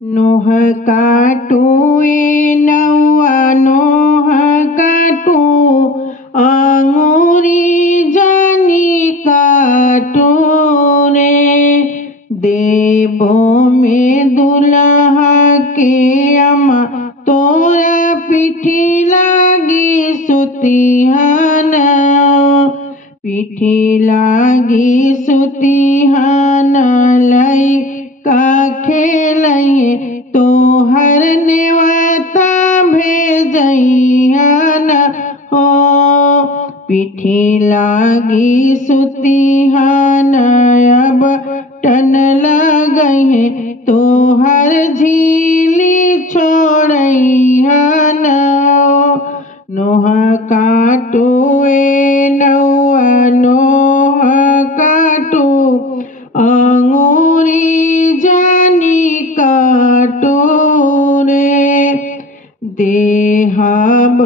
नोह काटुए नौआ नोह काटू आंगुरी जानी काटू रे देवो में दुल्हा के अमा तोरा पिठी लागी सुतिहान पिठी लागी सुतिहान लई का खेलइए तोहर नेवता भेजइहान हो पिठी लागी सुतिहान अब टन लगइए तोहर झीली छोड़इहान नोह काटुए नौआ नोह काटू आंगुरी जानी काटू रे देहब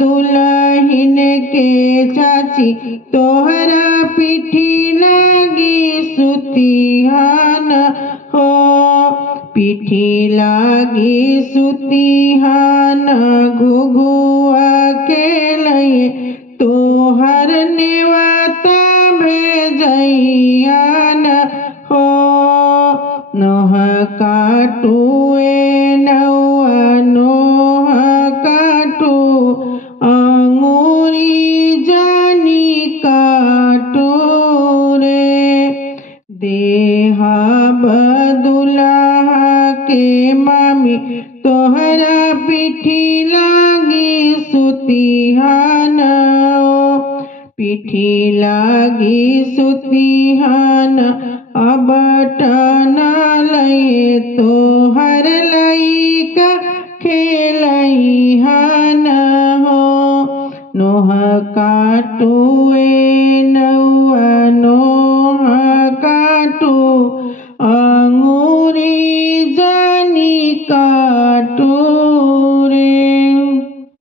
दुल्हिन के चाची तोहरा पिठी लागी सुतिहान हो पिठी लागी सुतिहान घुघुआ के लइए तोहर नेवता भेजइहान हो नोह काटुए नौआ नोह काटू आंगुरी जानी काटू रे देहब दुल्हा के मामी तोहरा पिठी लागी सुतिहान पिठी लागी सुतिहान अब टन लइए तोहर लइका खेलइहान हो नोह काटुए नौ